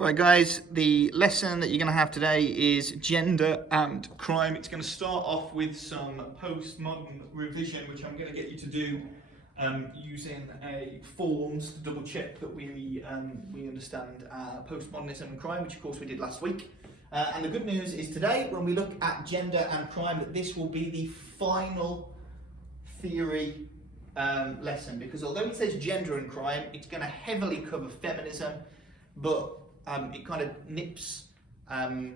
Right guys, the lesson that you're going to have today is gender and crime. It's going to start off with some postmodern revision, which I'm going to get you to do using forms to double check that we understand postmodernism and crime, which of course we did last week. And the good news is today, when we look at gender and crime, that this will be the final theory lesson, because although it says gender and crime, it's going to heavily cover feminism, but it kind of nips in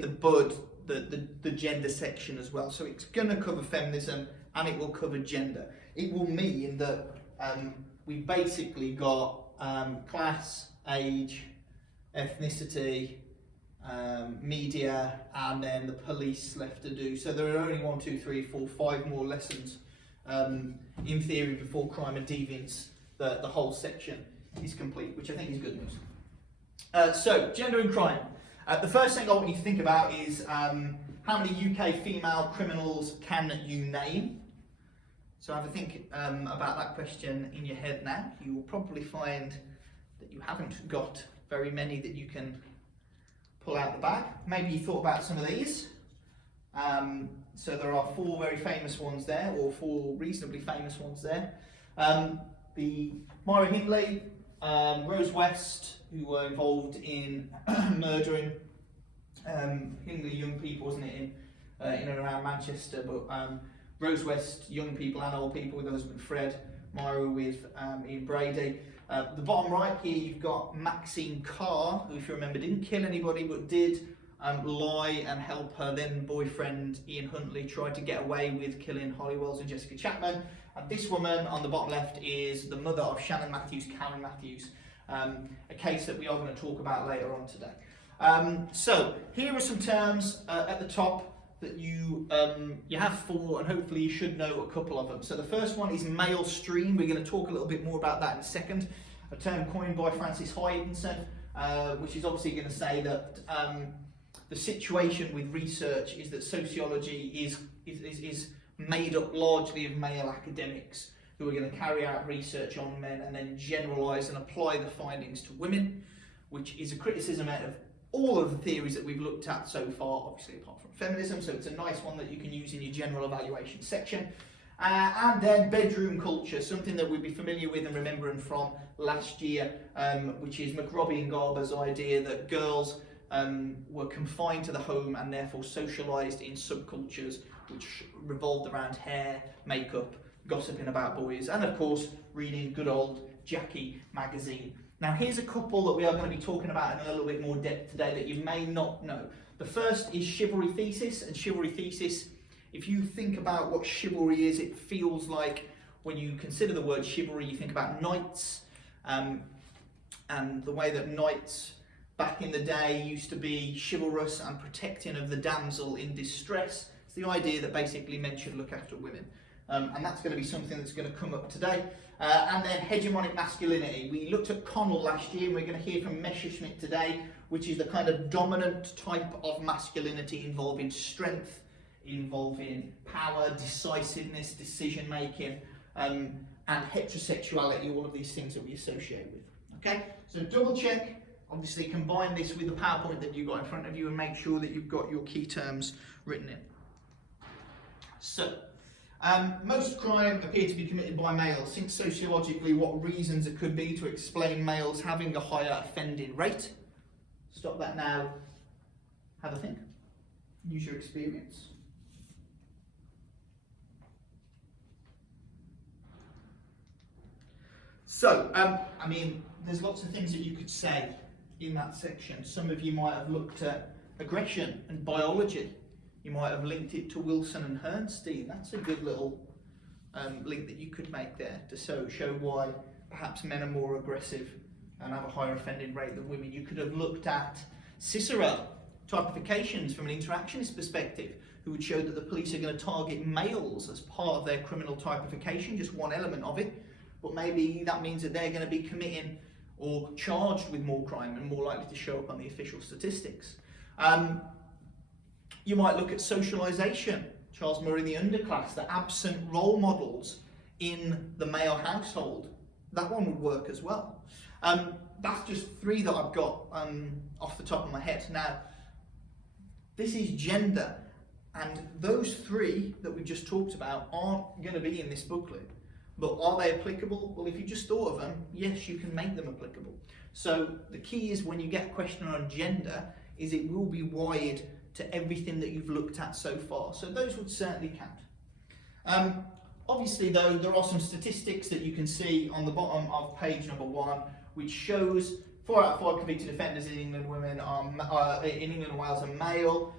the bud the gender section as well. So it's going to cover feminism and it will cover gender. It will mean that we've basically got class, age, ethnicity, media, and then the police left to do. So there are only 1, 2, 3, 4, 5 more lessons in theory before crime and deviance. The whole section is complete, which I think is good news. So, gender and crime. The first thing I want you to think about is how many UK female criminals can you name? So have a think about that question in your head now. You will probably find that you haven't got very many that you can pull out the bag. Maybe you thought about some of these. So there are 4 very famous ones there, or 4 reasonably famous ones there. The Myra Hindley, Rose West, who were involved in murdering Hindley young people, wasn't it, in and around Manchester, but Rose West, young people and old people with her husband Fred, Myra with Ian Brady. The bottom right here you've got Maxine Carr, who, if you remember, didn't kill anybody but did lie and help her then boyfriend Ian Huntley try to get away with killing Holly Wells and Jessica Chapman. And this woman on the bottom left is the mother of Shannon Matthews, Karen Matthews, a case that we are going to talk about later on today. So here are some terms at the top that you have 4, and hopefully you should know a couple of them. So the first one is male stream. We're going to talk a little bit more about that in a second. A term coined by Francis Hydenson, which is obviously going to say that the situation with research is that sociology is made up largely of male academics who are going to carry out research on men and then generalise and apply the findings to women, which is a criticism out of all of the theories that we've looked at so far, obviously apart from feminism, so it's a nice one that you can use in your general evaluation section. And then bedroom culture, something that we'll be familiar with and remembering from last year, which is McRobbie and Garber's idea that girls were confined to the home and therefore socialised in subcultures which revolved around hair, makeup, gossiping about boys, and of course reading good old Jackie magazine. Now here's a couple that we are going to be talking about in a little bit more depth today that you may not know. The first is Chivalry Thesis, and Chivalry Thesis, if you think about what chivalry is, it feels like when you consider the word chivalry you think about knights, and the way that knights back in the day used to be chivalrous and protecting of the damsel in distress. It's the idea that basically men should look after women. And that's going to be something that's going to come up today. And then hegemonic masculinity. We looked at Connell last year, and we're going to hear from Messerschmitt today, which is the kind of dominant type of masculinity involving strength, involving power, decisiveness, decision making, and heterosexuality, all of these things that we associate with. Okay, so double check. Obviously combine this with the PowerPoint that you've got in front of you and make sure that you've got your key terms written in. So, most crime appear to be committed by males. Think sociologically what reasons it could be to explain males having a higher offending rate. Stop that now, have a think, use your experience. So, I mean, there's lots of things that you could say in that section. Some of you might have looked at aggression and biology. You might have linked it to Wilson and Herrnstein. That's a good little link that you could make there to show why perhaps men are more aggressive and have a higher offending rate than women. You could have looked at Cicero, typifications from an interactionist perspective, who would show that the police are going to target males as part of their criminal typification, just one element of it. But maybe that means that they're going to be committing or charged with more crime and more likely to show up on the official statistics. You might look at socialisation. Charles Murray, the underclass, the absent role models in the male household. that one would work as well. That's just 3 that I've got off the top of my head. Now, this is gender, and those 3 that we just talked about aren't going to be in this booklet. But are they applicable? Well, if you just thought of them, yes, you can make them applicable. So the key is when you get a question on gender, is it will be wired to everything that you've looked at so far. So those would certainly count. Obviously, though, there are some statistics that you can see on the bottom of page number 1, which shows 4 out of 5 convicted offenders in England, in England and Wales are male.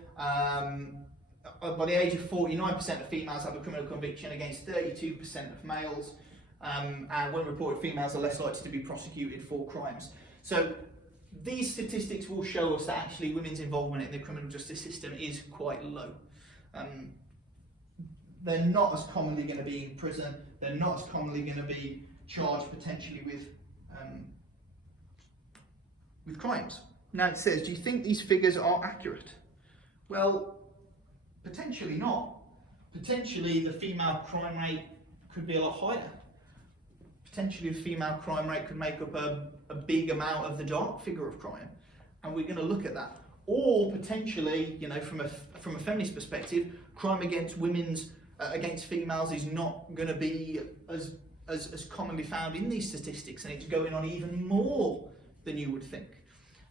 By the age of 49% of females have a criminal conviction against 32% of males, and when reported, females are less likely to be prosecuted for crimes. So these statistics will show us that actually women's involvement in the criminal justice system is quite low. They're not as commonly going to be in prison, they're not as commonly going to be charged potentially with crimes. Now it says, do you think these figures are accurate? Well, potentially not. Potentially the female crime rate could be a lot higher. Potentially the female crime rate could make up a big amount of the dark figure of crime, and we're going to look at that. Or potentially, you know, from a feminist perspective, crime against against females is not going to be as commonly found in these statistics, and it's going on even more than you would think.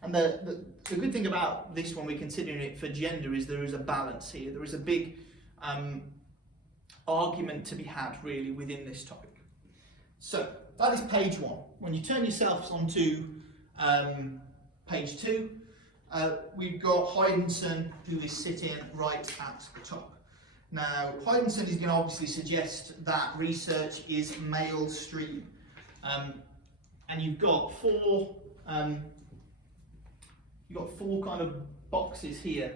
And the good thing about this when we're considering it for gender is there is a balance here. There is a big argument to be had really within this topic. So that is page 1. When you turn yourselves onto page 2, we've got Hydenson, who is sitting right at the top. Now, Hydenson is going to obviously suggest that research is male stream, and you've got 4 kind of boxes here,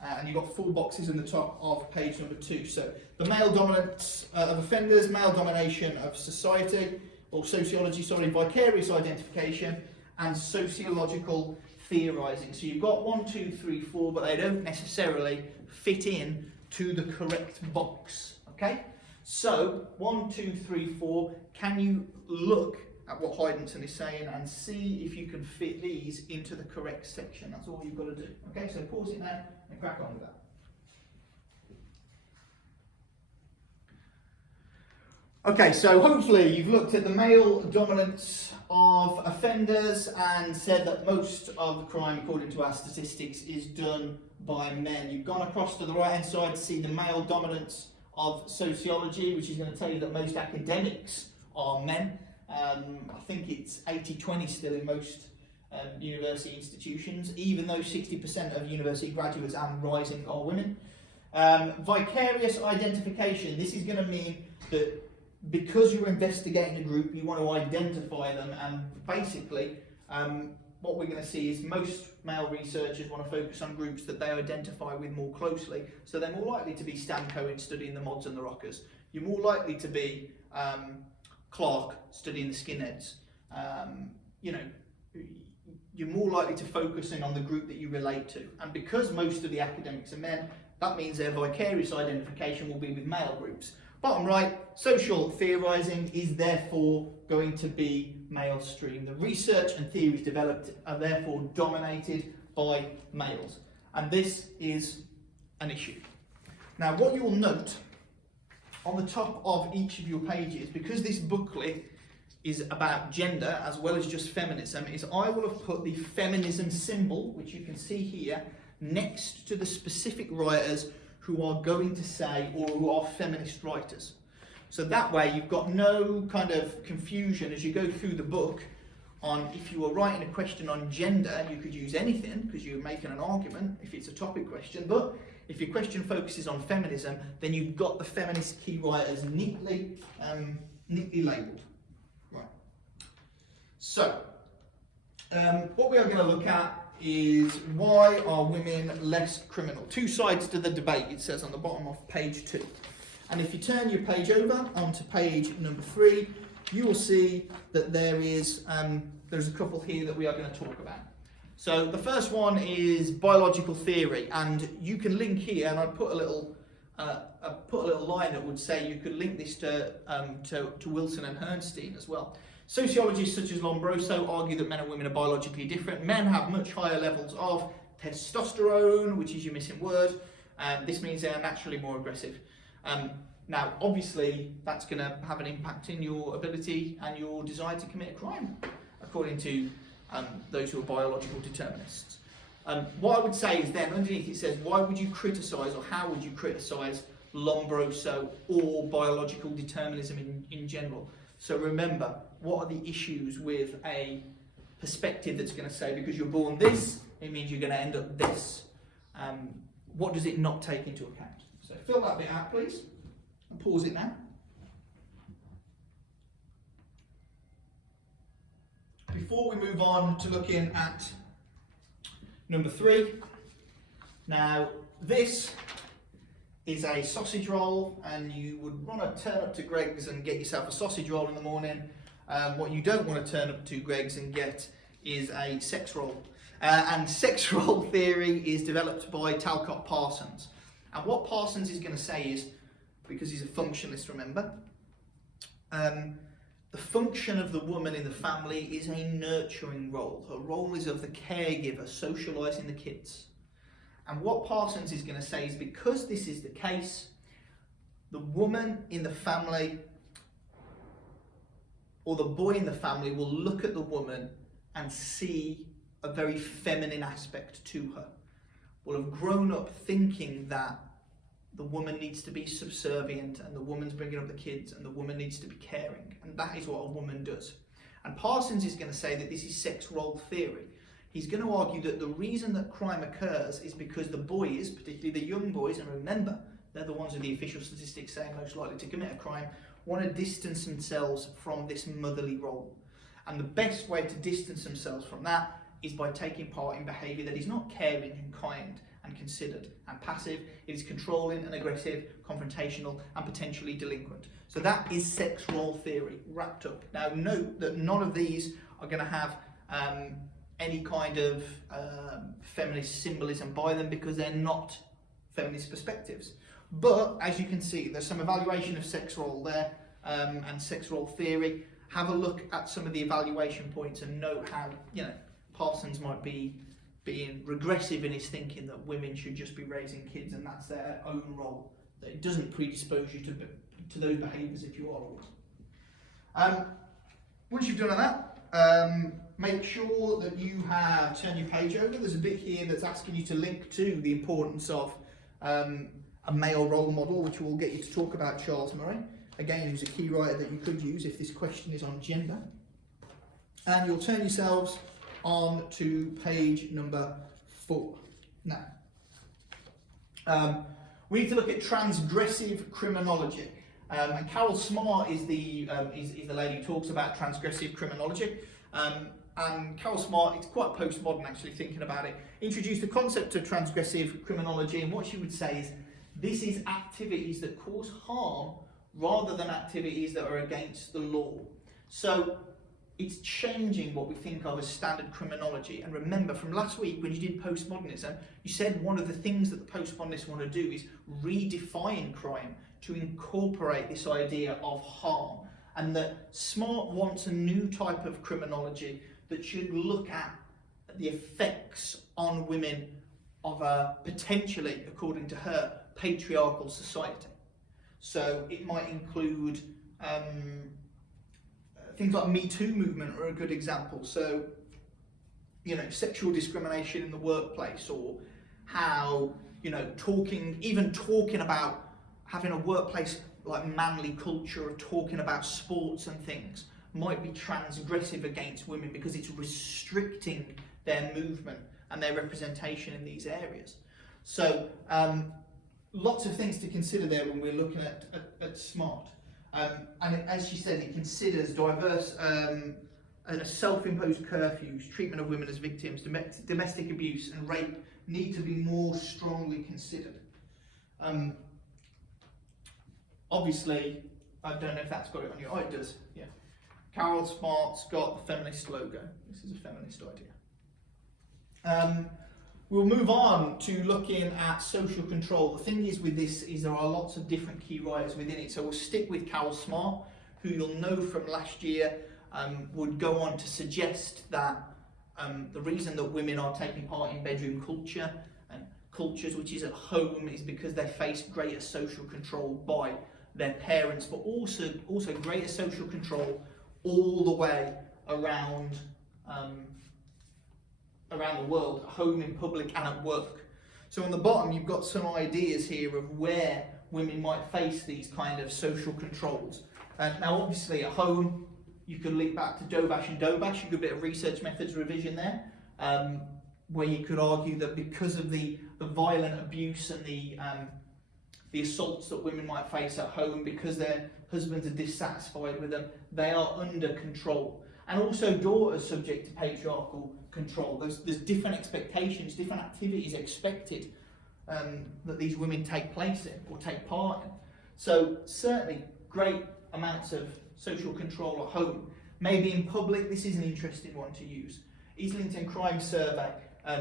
and you've got 4 boxes in the top of page number 2. So the male dominance of offenders, male domination of society, or sociology, sorry, vicarious identification, and sociological theorising. So you've got 1, 2, 3, 4, but they don't necessarily fit in to the correct box. Okay? So 1, 2, 3, 4. Can you look at what Hydenson is saying and see if you can fit these into the correct section? That's all you've got to do. Okay, so pause it now and crack on with that. Okay, so hopefully you've looked at the male dominance of offenders and said that most of the crime, according to our statistics, is done by men. You've gone across to the right hand side to see the male dominance of sociology, which is going to tell you that most academics are men. I think it's 80-20 still in most university institutions, even though 60% of university graduates and rising are women. Vicarious identification. This is going to mean that because you're investigating a group, you want to identify them, and basically what we're going to see is most male researchers want to focus on groups that they identify with more closely. So they're more likely to be Stan Cohen studying the mods and the rockers. You're more likely to be Clark studying the skinheads. You know, you're more likely to focus in on the group that you relate to. And because most of the academics are men, that means their vicarious identification will be with male groups. Bottom right, social theorising is therefore going to be male stream. The research and theories developed are therefore dominated by males. And this is an issue. Now, what you'll note on the top of each of your pages, because this booklet is about gender as well as just feminism, is I will have put the feminism symbol, which you can see here, next to the specific writers who are going to say, or who are feminist writers. So that way you've got no kind of confusion as you go through the book on if you were writing a question on gender, you could use anything because you're making an argument if it's a topic question, but if your question focuses on feminism, then you've got the feminist key writers neatly labelled. Right. So, what we are going to look at is why are women less criminal? 2 sides to the debate, it says on the bottom of page 2. And if you turn your page over onto page number 3, you will see that there's a couple here that we are going to talk about. So the first one is biological theory, and you can link here, and I put a little line that would say you could link this to Wilson and Herrnstein as well. Sociologists such as Lombroso argue that men and women are biologically different. Men have much higher levels of testosterone, which is your missing word. This means they are naturally more aggressive. Now, obviously, that's going to have an impact in your ability and your desire to commit a crime, according to those who are biological determinists. What I would say is then, underneath it says, why would you criticise, or how would you criticise Lombroso or biological determinism in general? So remember, what are the issues with a perspective that's going to say, because you're born this, it means you're going to end up this? What does it not take into account? So fill that bit out, please, and pause it now. Before we move on to looking at number 3, now this is a sausage roll, and you would want to turn up to Greggs and get yourself a sausage roll in the morning. What you don't want to turn up to Greggs and get is a sex roll. And sex roll theory is developed by Talcott Parsons. And what Parsons is going to say is, because he's a functionalist, remember, the function of the woman in the family is a nurturing role. Her role is of the caregiver, socialising the kids. And what Parsons is going to say is, because this is the case, the woman in the family, or the boy in the family, will look at the woman and see a very feminine aspect to her. Will have grown up thinking that the woman needs to be subservient, and the woman's bringing up the kids, and the woman needs to be caring. And that is what a woman does. And Parsons is going to say that this is sex role theory. He's going to argue that the reason that crime occurs is because the boys, particularly the young boys, and remember, they're the ones with the official statistics saying most likely to commit a crime, want to distance themselves from this motherly role. And the best way to distance themselves from that is by taking part in behaviour that is not caring and kind and considered and passive. It is controlling and aggressive, confrontational and potentially delinquent. So that is sex role theory wrapped up. Now note that none of these are going to have any kind of feminist symbolism by them, because they're not feminist perspectives. But as you can see, there's some evaluation of sex role there and sex role theory. Have a look at some of the evaluation points and note how, Parsons might be being regressive in his thinking that women should just be raising kids and that's their own role, that it doesn't predispose you to those behaviours if you are a woman. Once you've done that, make sure that you have turned your page over. There's a bit here that's asking you to link to the importance of a male role model, which will get you to talk about Charles Murray, again, who's a key writer that you could use if this question is on gender. And you'll turn yourselves on to page number 4. Now, we need to look at transgressive criminology. And Carol Smart is the lady who talks about transgressive criminology. And Carol Smart, it's quite postmodern actually thinking about it, introduced the concept of transgressive criminology, and what she would say is this is activities that cause harm rather than activities that are against the law. So it's changing what we think of as standard criminology. And remember from last week when you did postmodernism, you said one of the things that the postmodernists want to do is redefine crime to incorporate this idea of harm. And that Smart wants a new type of criminology that should look at the effects on women of a potentially, according to her, patriarchal society. So it might include things like Me Too movement are a good example. So, sexual discrimination in the workplace, or how, talking about having a workplace like manly culture of talking about sports and things might be transgressive against women because it's restricting their movement and their representation in these areas. So lots of things to consider there when we're looking at Smart. And as she said, it considers diverse self-imposed curfews, treatment of women as victims, domestic abuse and rape need to be more strongly considered. Obviously, I don't know if that's got it on you. Oh, it does, yeah. Carol Smart's got the feminist logo. This is a feminist idea. We'll move on to looking at social control. The thing is with this is there are lots of different key writers within it. So we'll stick with Carol Smart, who you'll know from last year would go on to suggest that the reason that women are taking part in bedroom culture and cultures which is at home is because they face greater social control by their parents, but also greater social control all the way around around the world, at home, in public and at work. So on the bottom you've got some ideas here of where women might face these kind of social controls. Now obviously at home you can link back to Dobash and Dobash, a good bit of research methods revision there, where you could argue that because of the violent abuse and the assaults that women might face at home, because their husbands are dissatisfied with them, they are under control. And also daughters subject to patriarchal control. There's different expectations, different activities expected that these women take place in or take part in. So certainly great amounts of social control at home. Maybe in public, this is an interesting one to use. Islington Crime Survey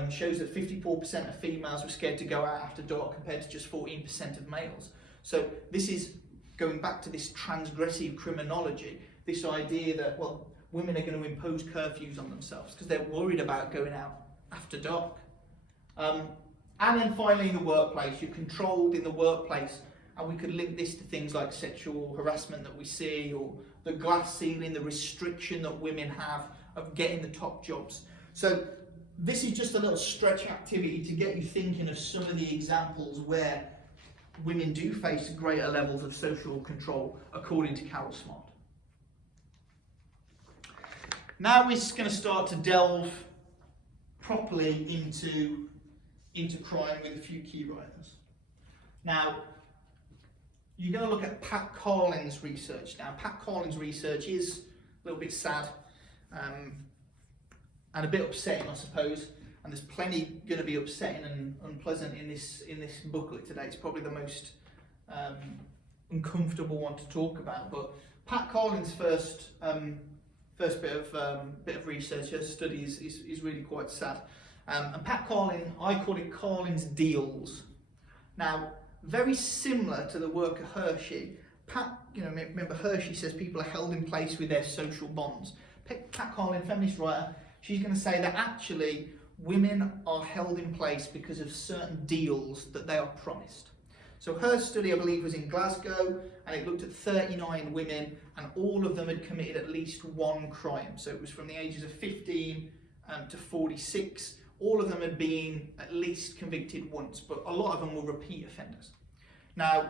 shows that 54% of females were scared to go out after dark compared to just 14% of males. So this is going back to this transgressive criminology, this idea that, well, women are going to impose curfews on themselves because they're worried about going out after dark. And then finally in the workplace, you're controlled in the workplace, and we could link this to things like sexual harassment that we see, or the glass ceiling, the restriction that women have of getting the top jobs. So this is just a little stretch activity to get you thinking of some of the examples where women do face greater levels of social control, according to Carrolls. Now we're going to start to delve properly into crime with a few key writers. Now, you're going to look at Pat Carlin's research. Now, Pat Carlin's research is a little bit sad and a bit upsetting, I suppose. And there's plenty going to be upsetting and unpleasant in this booklet today. It's probably the most uncomfortable one to talk about. But Pat Carlin's first bit of research, her study is really quite sad. And Pat Carlin, I call it Carlin's deals. Now, very similar to the work of Hershey. Pat, remember Hershey says people are held in place with their social bonds. Pat Carlin, feminist writer, she's going to say that actually women are held in place because of certain deals that they are promised. So her study, I believe, was in Glasgow, and it looked at 39 women, and all of them had committed at least one crime. So it was from the ages of 15 to 46. All of them had been at least convicted once, but a lot of them were repeat offenders. Now,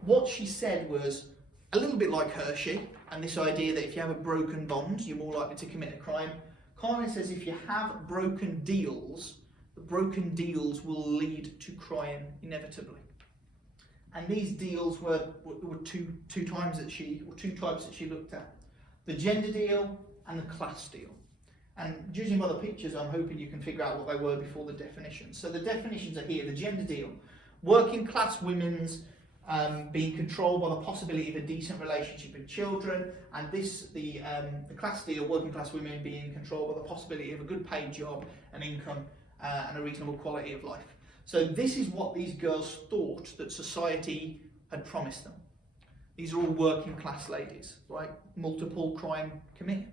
what she said was a little bit like Hershey, and this idea that if you have a broken bond, you're more likely to commit a crime. Carlin says if you have broken deals, the broken deals will lead to crime inevitably. And these deals were two types that she looked at: the gender deal and the class deal. And judging by the pictures, I'm hoping you can figure out what they were before the definitions. So the definitions are here. The gender deal: working class women's being controlled by the possibility of a decent relationship with children, and the class deal: working class women being controlled by the possibility of a good paid job, an income, and a reasonable quality of life. So this is what these girls thought that society had promised them. These are all working class ladies, right? Multiple crime committing.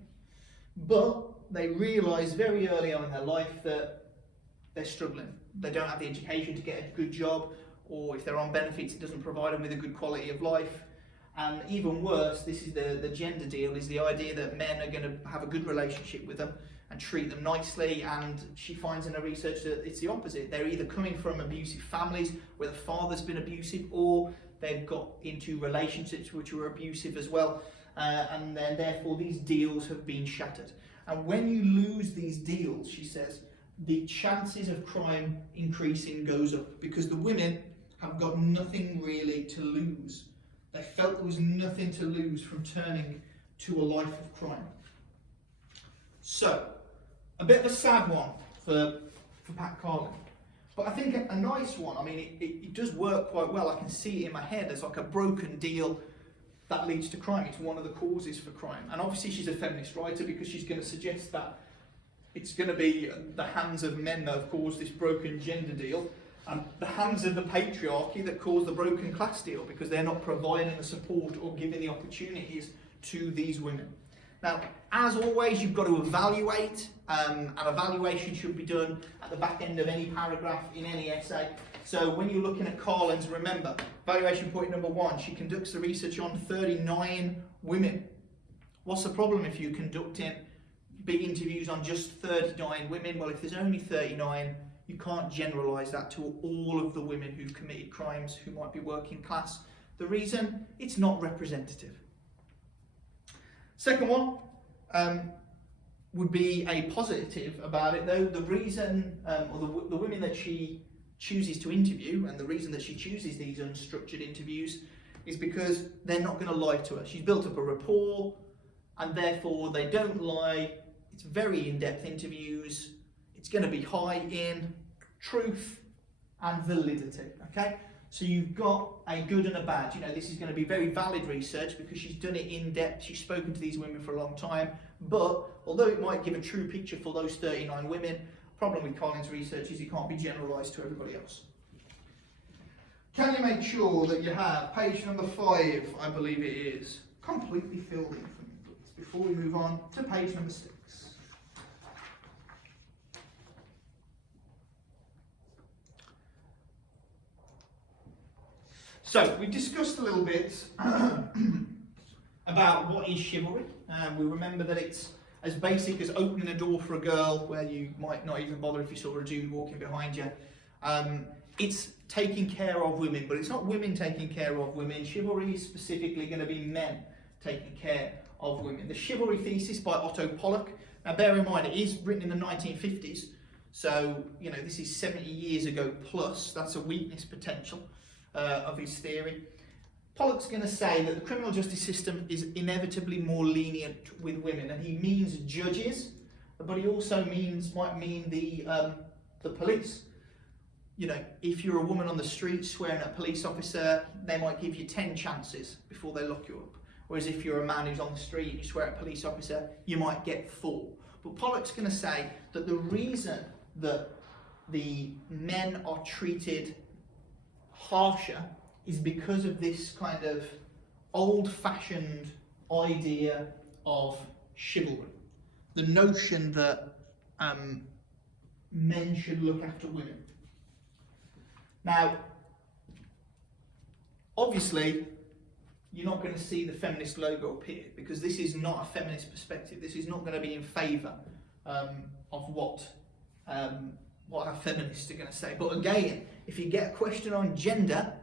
But they realise very early on in their life that they're struggling. They don't have the education to get a good job, or if they're on benefits, it doesn't provide them with a good quality of life. And even worse, this is the gender deal, is the idea that men are going to have a good relationship with them and treat them nicely, and she finds in her research that it's the opposite. They're either coming from abusive families where the father's been abusive, or they've got into relationships which were abusive as well, and then therefore these deals have been shattered. And when you lose these deals, she says, the chances of crime increasing goes up, because the women have got nothing really to lose. They felt there was nothing to lose from turning to a life of crime. So, a bit of a sad one for Pat Carlin. But I think a nice one. I mean, it does work quite well. I can see it in my head. There's like a broken deal that leads to crime. It's one of the causes for crime. And obviously she's a feminist writer, because she's going to suggest that it's going to be the hands of men that have caused this broken gender deal, and the hands of the patriarchy that caused the broken class deal, because they're not providing the support or giving the opportunities to these women. Now, As always, you've got to evaluate, and evaluation should be done at the back end of any paragraph in any essay. So when you're looking at Carrolls, remember, evaluation point number 1, she conducts the research on 39 women. What's the problem if you're conducting big interviews on just 39 women? Well, if there's only 39, you can't generalise that to all of the women who've committed crimes who might be working class. The reason? It's not representative. Second one would be a positive about it, though. The reason, or the women that she chooses to interview, and the reason that she chooses these unstructured interviews, is because they're not going to lie to her. She's built up a rapport, and therefore they don't lie. It's very in-depth interviews. It's going to be high in truth and validity, okay? So you've got a good and a bad. You know, this is going to be very valid research because she's done it in depth. She's spoken to these women for a long time. But although it might give a true picture for those 39 women, the problem with Collins' research is it can't be generalised to everybody else. Can you make sure that you have page number 5, I believe it is, completely filled in for me, please, before we move on to page number 6. So, we discussed a little bit about what is chivalry. We remember that it's as basic as opening a door for a girl where you might not even bother if you saw a dude walking behind you. It's taking care of women, but it's not women taking care of women. Chivalry is specifically going to be men taking care of women. The Chivalry Thesis by Otto Pollock. Now bear in mind, it is written in the 1950s, so you know this is 70 years ago plus. That's a weakness potential of his theory. Pollock's going to say that the criminal justice system is inevitably more lenient with women, and he means judges, but he also might mean the police. You know, if you're a woman on the street swearing at a police officer, they might give you 10 chances before they lock you up. Whereas if you're a man who's on the street and you swear at a police officer, you might get 4. But Pollock's going to say that the reason that the men are treated harsher is because of this kind of old-fashioned idea of chivalry. The notion that men should look after women. Now, obviously, you're not going to see the feminist logo up here because this is not a feminist perspective. This is not going to be in favour of what our feminists are going to say. But again, if you get a question on gender,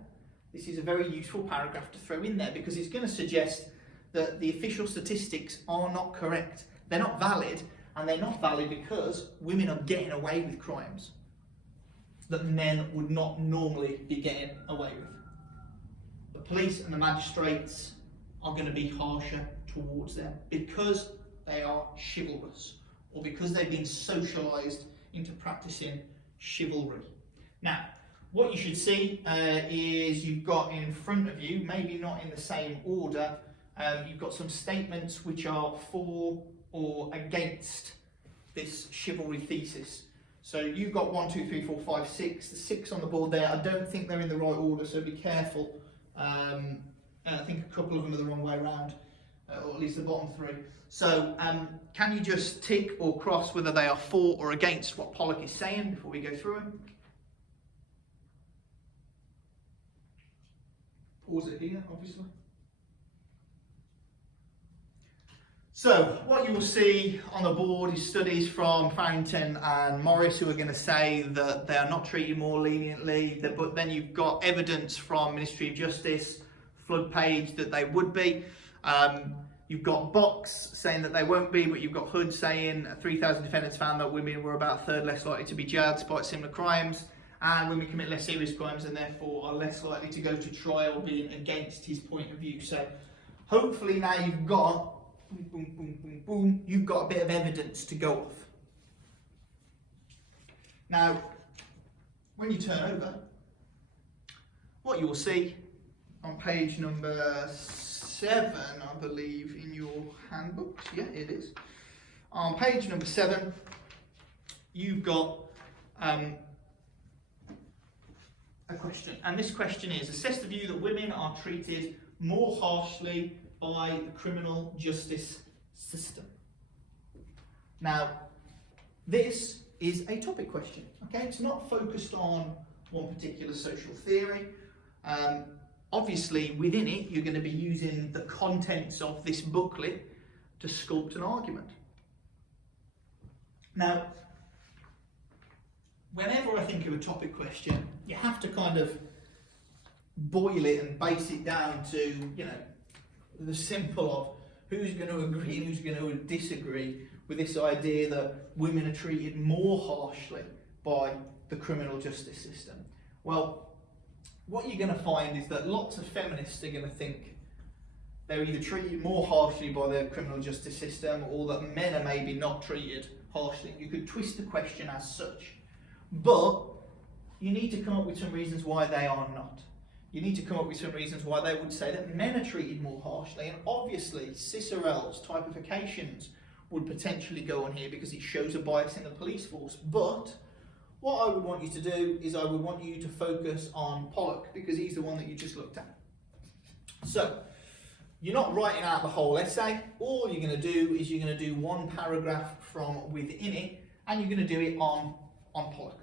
this is a very useful paragraph to throw in there because it's going to suggest that the official statistics are not correct. They're not valid, and they're not valid because women are getting away with crimes that men would not normally be getting away with. The police and the magistrates are going to be harsher towards them because they are chivalrous or because they've been socialised into practicing chivalry. Now, what you should see is you've got in front of you, maybe not in the same order, you've got some statements which are for or against this chivalry thesis. So you've got 1, 2, 3, 4, 5, 6. The 6 on the board there. I don't think they're in the right order, so be careful. I think a couple of them are the wrong way around, or at least the bottom 3. So can you just tick or cross whether they are for or against what Pollock is saying before we go through them? Pause it here, obviously. So, what you will see on the board is studies from Farrington and Morris who are going to say that they are not treated more leniently, but then you've got evidence from Ministry of Justice, Flood page, that they would be. You've got Box saying that they won't be, but you've got Hood saying 3,000 defendants found that women were about a third less likely to be jailed despite similar crimes, and women commit less serious crimes and therefore are less likely to go to trial, being against his point of view. So, hopefully now you've got boom, boom, boom, boom, boom, you've got a bit of evidence to go off. Now, when you turn over, what you will see on page number 7, I believe, in your handbooks, yeah, it is. On page number 7, you've got a question, and this question is: assess the view that women are treated more harshly by the criminal justice system. Now, this is a topic question, okay? It's not focused on one particular social theory. Obviously, within it, you're going to be using the contents of this booklet to sculpt an argument. Now, whenever I think of a topic question, you have to kind of boil it and base it down to, the simple of who's going to agree and who's going to disagree with this idea that women are treated more harshly by the criminal justice system. Well, what you're going to find is that lots of feminists are going to think they're either treated more harshly by the criminal justice system or that men are maybe not treated harshly. You could twist the question as such. But you need to come up with some reasons why they are not. You need to come up with some reasons why they would say that men are treated more harshly. And obviously, Cicerel's typifications would potentially go on here because it shows a bias in the police force. But what I would want you to do is I would want you to focus on Pollock because he's the one that you just looked at. So, you're not writing out the whole essay. All you're going to do is you're going to do one paragraph from within it and you're going to do it on Pollock.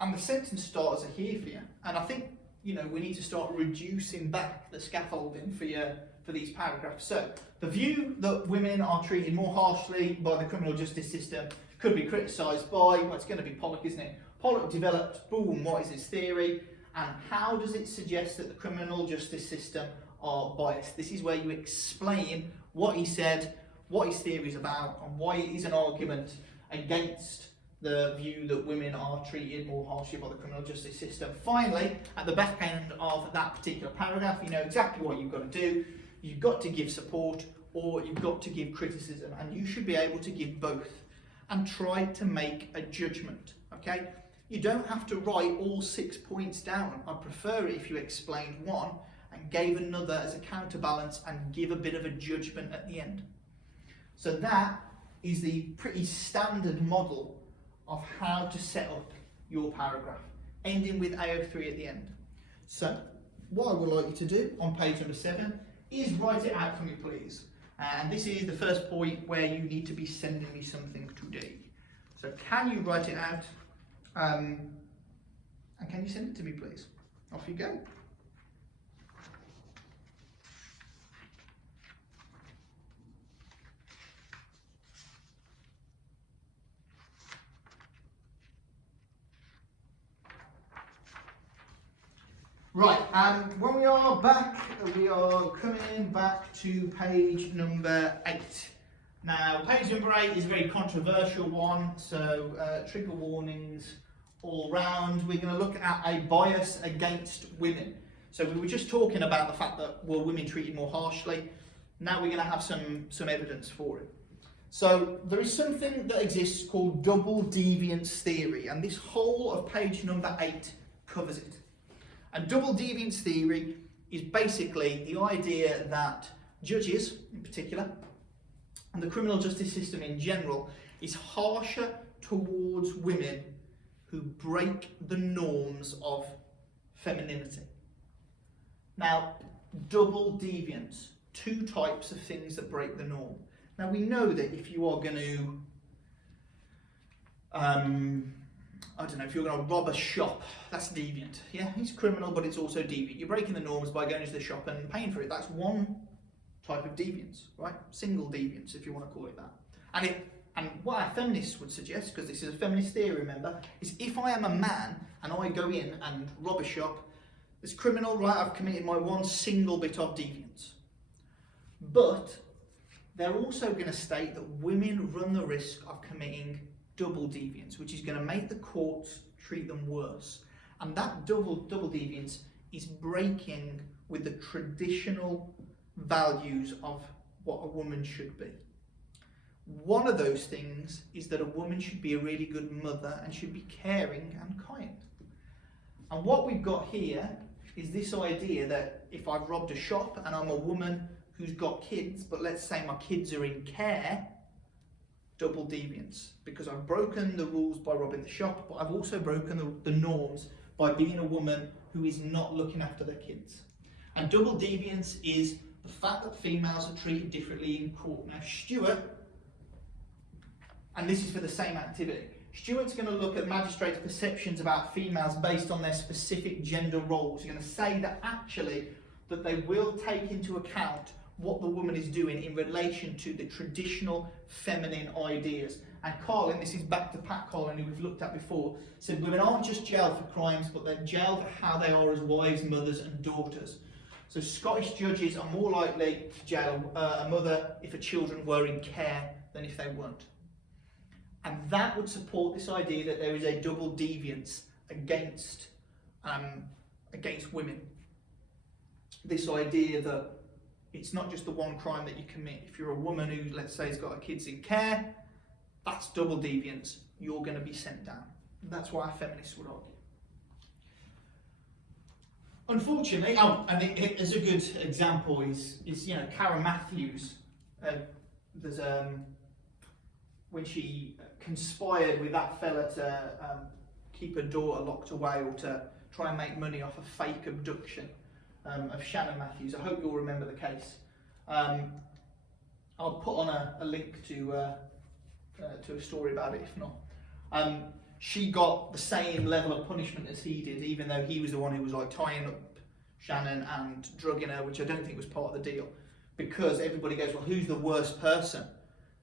And the sentence starters are here for you. And I think, we need to start reducing back the scaffolding for these paragraphs. So, the view that women are treated more harshly by the criminal justice system could be criticised by, it's going to be Pollock, isn't it? Pollock developed, boom, what is his theory? And how does it suggest that the criminal justice system are biased? This is where you explain what he said, what his theory is about, and why it is an argument against the view that women are treated more harshly by the criminal justice system. Finally, at the back end of that particular paragraph, you know exactly what you've got to do. You've got to give support or you've got to give criticism, and you should be able to give both and try to make a judgment, okay? You don't have to write all 6 points down. I prefer it if you explained one and gave another as a counterbalance and give a bit of a judgment at the end. So that is the pretty standard model of how to set up your paragraph, ending with AO3 at the end. So what I would like you to do on page number 7 is write it out for me, please. And this is the first point where you need to be sending me something today. So can you write it out? And can you send it to me, please? Off you go. Right, when we are back, we are coming back to page number 8. Now, page number 8 is a very controversial one, so trigger warnings all round. We're going to look at a bias against women. So we were just talking about the fact that were women treated more harshly. Now we're going to have some evidence for it. So there is something that exists called double deviance theory, and this whole of page number 8 covers it. And double deviance theory is basically the idea that judges, in particular, and the criminal justice system in general, is harsher towards women who break the norms of femininity. Now, double deviance, 2 types of things that break the norm. Now, we know that if you are going to if you're going to rob a shop, that's deviant. Yeah, it's criminal, but it's also deviant. You're breaking the norms by going to the shop and paying for it. That's one type of deviance, right? Single deviance, if you want to call it that. And what our feminists would suggest, because this is a feminist theory, remember, is if I am a man and I go in and rob a shop, it's criminal, right? I've committed my one single bit of deviance. But they're also going to state that women run the risk of committing double deviance, which is going to make the courts treat them worse. And that double deviance is breaking with the traditional values of what a woman should be. One of those things is that a woman should be a really good mother and should be caring and kind. And what we've got here is this idea that if I've robbed a shop and I'm a woman who's got kids, but let's say my kids are in care, double deviance, because I've broken the rules by robbing the shop, but I've also broken the norms by being a woman who is not looking after their kids. And double deviance is the fact that females are treated differently in court. Now, Stuart and this is for the same activity. Stuart's going to look at magistrates' perceptions about females based on their specific gender roles. You're going to say that actually that they will take into account what the woman is doing in relation to the traditional feminine ideas. And Carlin, this is back to Pat Carlin, who we've looked at before, said women aren't just jailed for crimes, but they're jailed for how they are as wives, mothers and daughters. So Scottish judges are more likely to jail a mother if her children were in care than if they weren't. And that would support this idea that there is a double deviance against women. This idea that it's not just the one crime that you commit. If you're a woman who, let's say, has got her kids in care, that's double deviance. You're going to be sent down. That's why feminists would argue. Unfortunately, as a good example is Karen Matthews. There's when she conspired with that fella to keep her daughter locked away or to try and make money off a fake abduction of Shannon Matthews. I hope you'll remember the case. I'll put on a link to a story about it if not. She got the same level of punishment as he did, even though he was the one who was like tying up Shannon and drugging her, which I don't think was part of the deal. Because everybody goes, well, who's the worst person?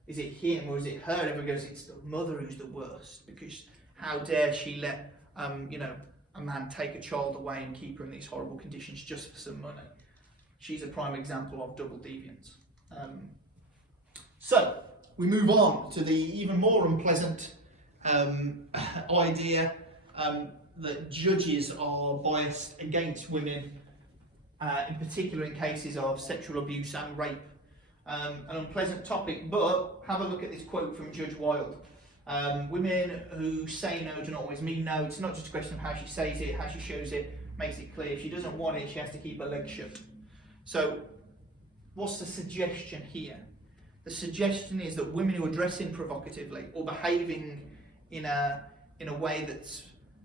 Is it him or is it her? And everybody goes, it's the mother who's the worst, because how dare she let a man take a child away and keep her in these horrible conditions just for some money. She's a prime example of double deviance. So we move on to the even more unpleasant idea that judges are biased against women, in particular in cases of sexual abuse and rape. An unpleasant topic, but have a look at this quote from Judge Wilde. Women who say no do not always mean no. It's not just a question of how she says it, how she shows it, makes it clear. If she doesn't want it, she has to keep her legs shut. So, what's the suggestion here? The suggestion is that women who are dressing provocatively or behaving in a way that's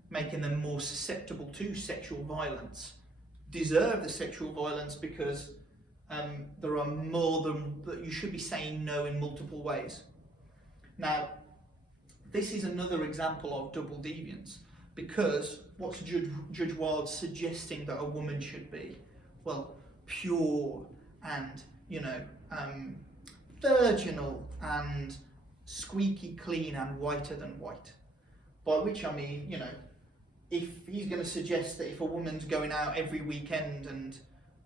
making them more susceptible to sexual violence deserve the sexual violence because there are more than that. You should be saying no in multiple ways. Now, this is another example of double deviance, because what's Judge Wilde suggesting that a woman should be? Well, pure and, virginal and squeaky clean and whiter than white. By which I mean, if he's going to suggest that if a woman's going out every weekend and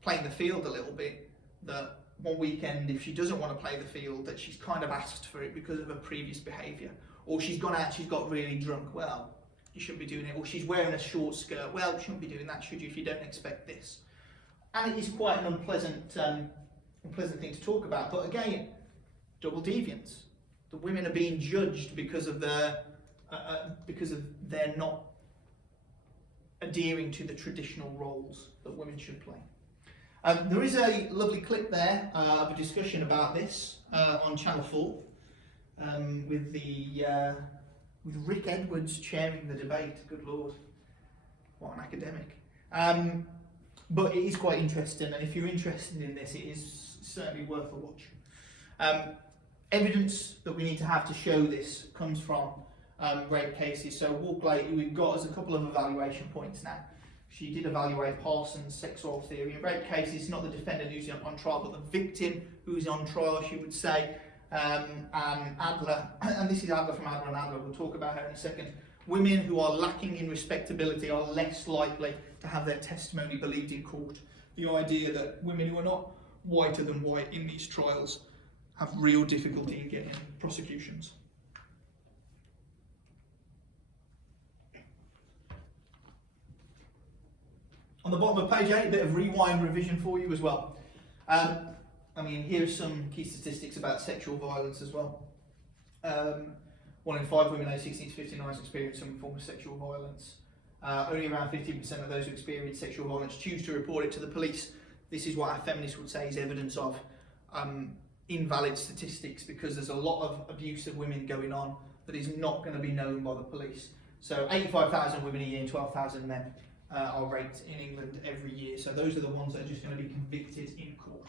playing the field a little bit, that one weekend, if she doesn't want to play the field, that she's kind of asked for it because of her previous behaviour. Or she's gone out, she's got really drunk, well, you shouldn't be doing it. Or she's wearing a short skirt, well, you shouldn't be doing that, should you, if you don't expect this. And it is quite an unpleasant thing to talk about. But again, double deviance. The women are being judged because of their not adhering to the traditional roles that women should play. There is a lovely clip there of a discussion about this on Channel 4 with Rick Edwards chairing the debate. Good Lord, what an academic. But it is quite interesting, and if you're interested in this, it is certainly worth a watch. Evidence that we need to have to show this comes from rape cases. So Walkley, who we've got as a couple of evaluation points now. She did evaluate Parsons' sexual theory. In rape cases, not the defendant who's on trial, but the victim who's on trial, she would say. And Adler, and this is Adler from Adler and Adler, we'll talk about her in a second. Women who are lacking in respectability are less likely to have their testimony believed in court. The idea that women who are not whiter than white in these trials have real difficulty in getting prosecutions. On the bottom of page 8, a bit of rewind revision for you as well. Here's some key statistics about sexual violence as well. 1 in 5 women aged 16 to 59 experience some form of sexual violence. Only around 15% of those who experience sexual violence choose to report it to the police. This is what our feminists would say is evidence of invalid statistics, because there's a lot of abuse of women going on that is not going to be known by the police. So 85,000 women a year and 12,000 men are raped in England every year. So those are the ones that are just going to be convicted in court.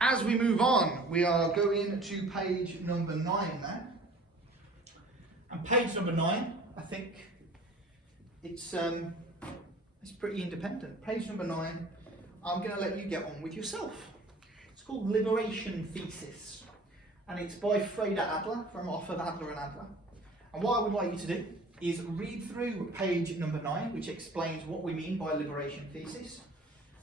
As we move on, we are going to page number 9 now. And page number 9, I think it's pretty independent. Page number 9, I'm going to let you get on with yourself. It's called Liberation Thesis, and it's by Freda Adler from off of Adler and Adler. And what I would like you to do is read through page number 9, which explains what we mean by liberation thesis.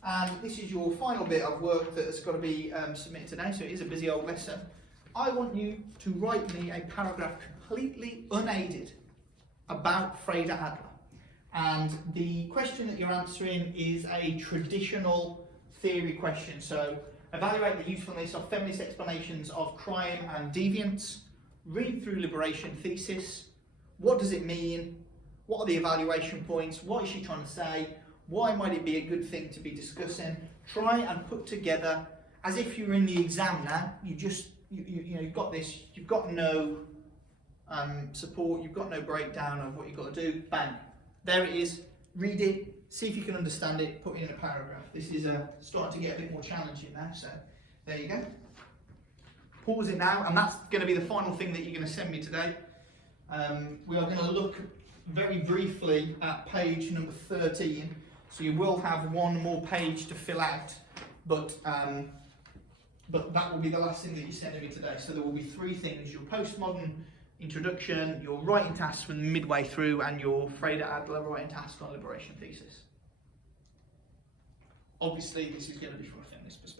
And this is your final bit of work that has got to be submitted today, so it is a busy old lesson. I want you to write me a paragraph completely unaided about Freda Adler. And the question that you're answering is a traditional theory question. So evaluate the usefulness of feminist explanations of crime and deviance. Read through liberation thesis. What does it mean? What are the evaluation points? What is she trying to say? Why might it be a good thing to be discussing? Try and put together, as if you're in the exam now, you've got this, you've got no support, you've got no breakdown of what you've got to do, bang. There it is, read it, see if you can understand it, put it in a paragraph. This is starting to get a bit more challenging now, so there you go. Pause it now, and that's going to be the final thing that you're going to send me today. We are going to look very briefly at page number 13, so you will have one more page to fill out, but that will be the last thing that you send me today. So there will be 3 things: your postmodern introduction, your writing task from midway through, and your Freda Adler writing task on liberation thesis. Obviously, this is going to be from a feminist perspective.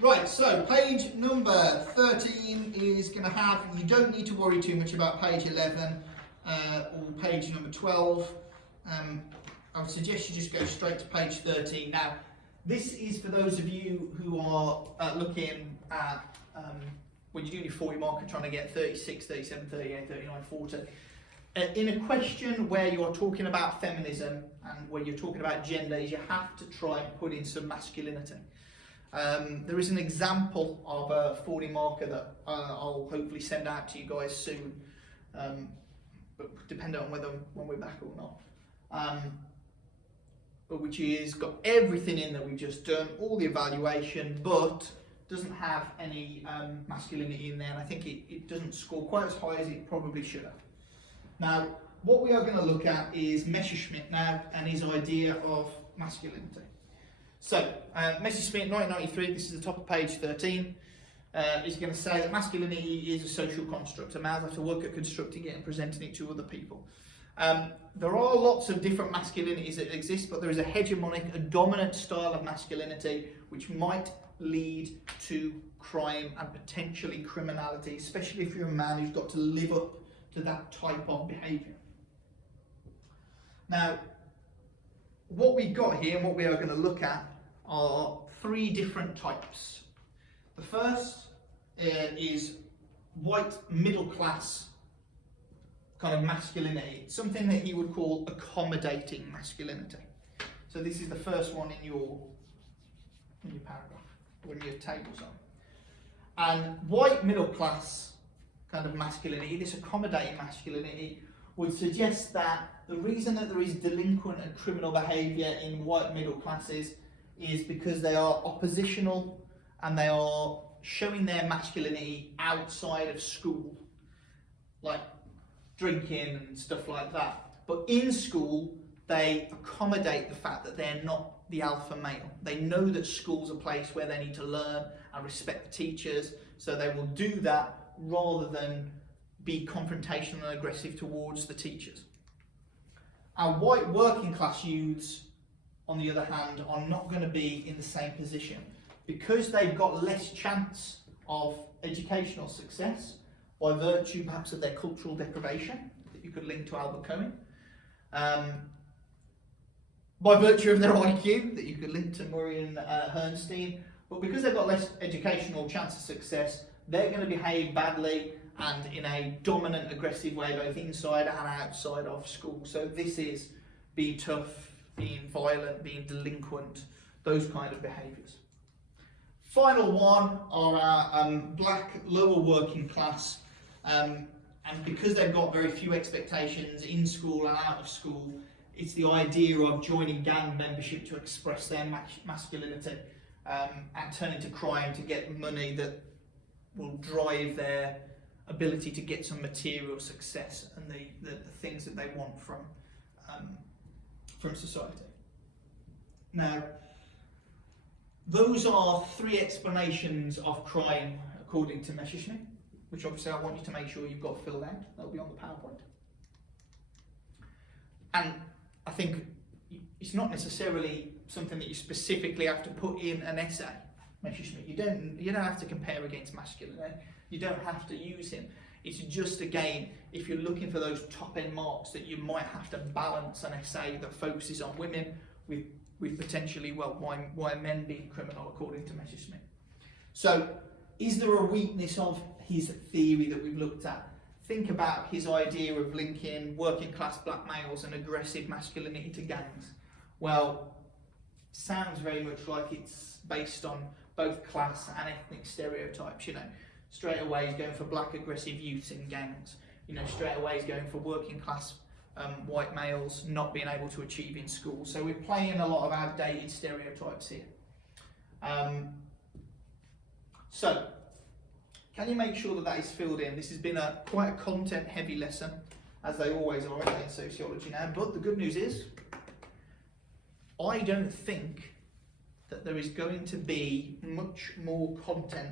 Right, so page number 13 is going to have, you don't need to worry too much about page 11 or page number 12. I would suggest you just go straight to page 13. Now, this is for those of you who are looking at, when you're doing your 40 marker, trying to get 36, 37, 38, 39, 40. In a question where you're talking about feminism and where you're talking about gender, is you have to try and put in some masculinity. There is an example of a 40 marker that I'll hopefully send out to you guys soon, but depending on whether when we're back or not. But which is got everything in that we've just done, all the evaluation, but doesn't have any masculinity in there, and I think it doesn't score quite as high as it probably should have. Now, what we are going to look at is Messerschmitt now and his idea of masculinity. So, Messerschmitt, 1993, this is the top of page 13, is going to say that masculinity is a social construct, and males have to work at constructing it and presenting it to other people. There are lots of different masculinities that exist, but there is a hegemonic, a dominant style of masculinity which might lead to crime and potentially criminality, especially if you're a man who's got to live up to that type of behaviour. Now, what we've got here and what we are going to look at are 3 different types. The first is white middle class kind of masculinity, something that he would call accommodating masculinity. So this is the first one in your paragraph, or in your tables on. And white middle class kind of masculinity, this accommodating masculinity, would suggest that the reason that there is delinquent and criminal behaviour in white middle classes is because they are oppositional and they are showing their masculinity outside of school, like drinking and stuff like that. But in school, they accommodate the fact that they're not the alpha male. They know that school's a place where they need to learn and respect the teachers, so they will do that rather than be confrontational and aggressive towards the teachers. Our white working class youths, on the other hand, are not going to be in the same position because they've got less chance of educational success by virtue perhaps of their cultural deprivation that you could link to Albert Cohen, by virtue of their IQ that you could link to Murray and Hernstein, but because they've got less educational chance of success, they're going to behave badly and in a dominant, aggressive way, both inside and outside of school. So this is being tough, being violent, being delinquent, those kind of behaviours. Final one are our black lower working class, and because they've got very few expectations in school and out of school, it's the idea of joining gang membership to express their masculinity, and turning to crime to get money that will drive their ability to get some material success and the things that they want from society. Now, those are three explanations of crime according to Messerschmitt, which obviously I want you to make sure you've got filled out. That'll be on the PowerPoint. And I think it's not necessarily something that you specifically have to put in an essay, Messerschmitt. You don't have to compare against masculinity. You don't have to use him. It's just, again, if you're looking for those top end marks, that you might have to balance an essay that focuses on women with potentially, well, why men being criminal according to Messerschmitt. So, is there a weakness of his theory that we've looked at? Think about his idea of linking working class black males and aggressive masculinity to gangs. Well, sounds very much like it's based on both class and ethnic stereotypes, you know. Straight away he's going for black aggressive youths in gangs. You know, straight away he's going for working class white males not being able to achieve in school. So we're playing a lot of outdated stereotypes here. So, can you make sure that that is filled in? This has been quite a content-heavy lesson, as they always are in sociology now. But the good news is, I don't think that there is going to be much more content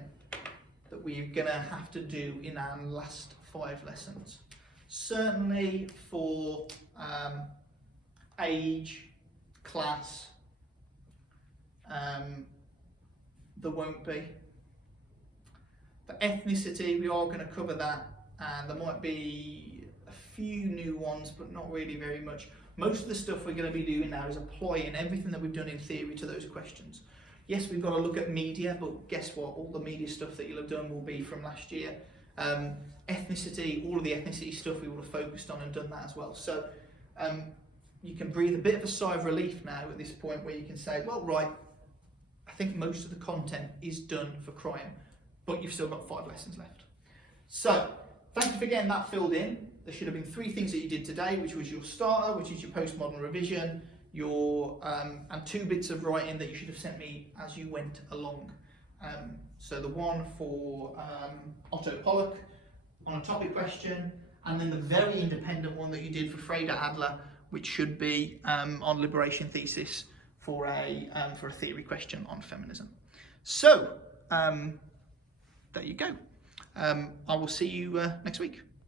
that we're going to have to do in our last 5 lessons. Certainly for age, class, there won't be. For ethnicity, we are going to cover that, and there might be a few new ones, but not really very much. Most of the stuff we're going to be doing now is applying everything that we've done in theory to those questions. Yes, we've got to look at media, but guess what? All the media stuff that you'll have done will be from last year. Ethnicity, all of the ethnicity stuff we will have focused on and done that as well. So you can breathe a bit of a sigh of relief now at this point, where you can say, well, right, I think most of the content is done for crime, but you've still got 5 lessons left. So thank you for getting that filled in. There should have been 3 things that you did today, which was your starter, which is your postmodern revision, your and 2 bits of writing that you should have sent me as you went along. So the one for Otto Pollock on a topic question, and then the very independent one that you did for Freda Adler, which should be on liberation thesis for a theory question on feminism. So there you go. I will see you next week.